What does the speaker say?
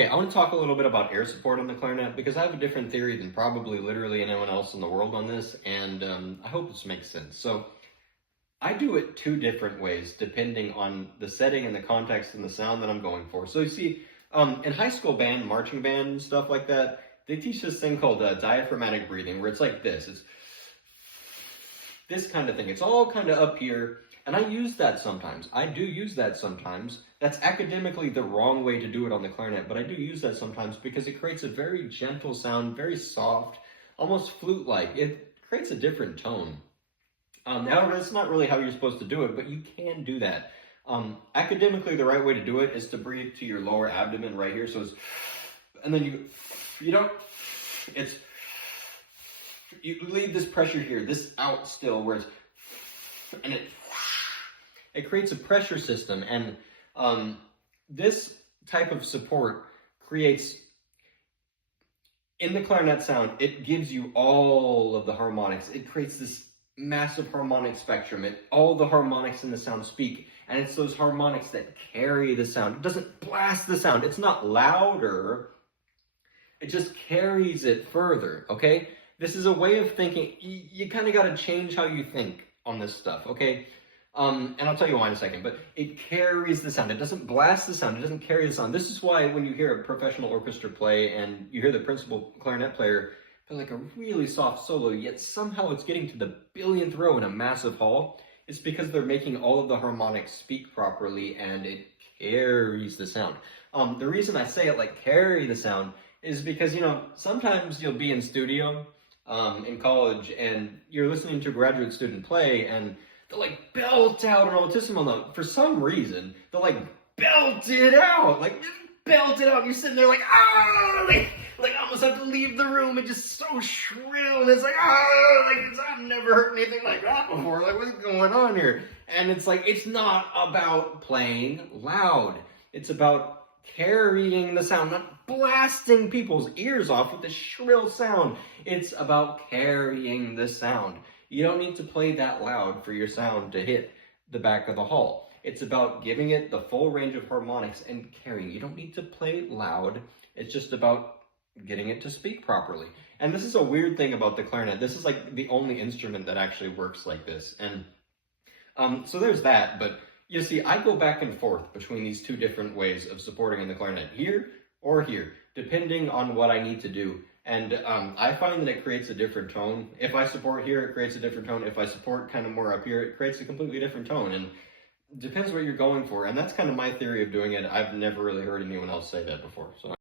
Okay, I want to talk a little bit about air support on the clarinet because I have a different theory than probably literally anyone else in the world on this, and I hope this makes sense. So, I do it two different ways depending on the setting and the context and the sound that I'm going for. So, you see, in high school band, marching band, and stuff like that, they teach this thing called diaphragmatic breathing, where it's like this. It's this kind of thing. It's all kind of up here, and I use that sometimes. I do use that sometimes. That's academically the wrong way to do it on the clarinet, but I do use that sometimes because it creates a very gentle sound, very soft, almost flute-like. It creates a different tone. However, that's not really how you're supposed to do it, but you can do that. Academically, the right way to do it is to breathe to your lower abdomen right here. So it's, and then you don't, it's, you leave this pressure here, this out still, where it's, and it creates a pressure system, and this type of support creates, in the clarinet sound, it gives you all of the harmonics. It creates this massive harmonic spectrum. All the harmonics in the sound speak, and it's those harmonics that carry the sound. It doesn't blast the sound. It's not louder. It just carries it further, okay? This is a way of thinking. You kind of got to change how you think on this stuff, okay? And I'll tell you why in a second, but it carries the sound. It doesn't blast the sound. It doesn't carry the sound. This is why when you hear a professional orchestra play and you hear the principal clarinet player play like a really soft solo, yet somehow it's getting to the billionth row in a massive hall, it's because they're making all of the harmonics speak properly and it carries the sound. The reason I say it like carry the sound is because, you know, sometimes you'll be in studio in college and you're listening to a graduate student play and they'll like belt out an altissimo note. For some reason, they'll like belt it out. Like, just belt it out. And you're sitting there like, ah! Like I almost have to leave the room. It's just so shrill. And it's like, ah! Like, I've never heard anything like that before. Like, what's going on here? And it's like, it's not about playing loud. It's about carrying the sound, not blasting people's ears off with the shrill sound. It's about carrying the sound. You don't need to play that loud for your sound to hit the back of the hall. It's about giving it the full range of harmonics and carrying. You don't need to play loud. It's just about getting it to speak properly. And this is a weird thing about the clarinet. This is like the only instrument that actually works like this. And so there's that. But you see, I go back and forth between these two different ways of supporting in the clarinet, here or here, depending on what I need to do. And I find that it creates a different tone. If I support here, it creates a different tone. If I support kind of more up here, it creates a completely different tone. And it depends what you're going for. And that's kind of my theory of doing it. I've never really heard anyone else say that before. So.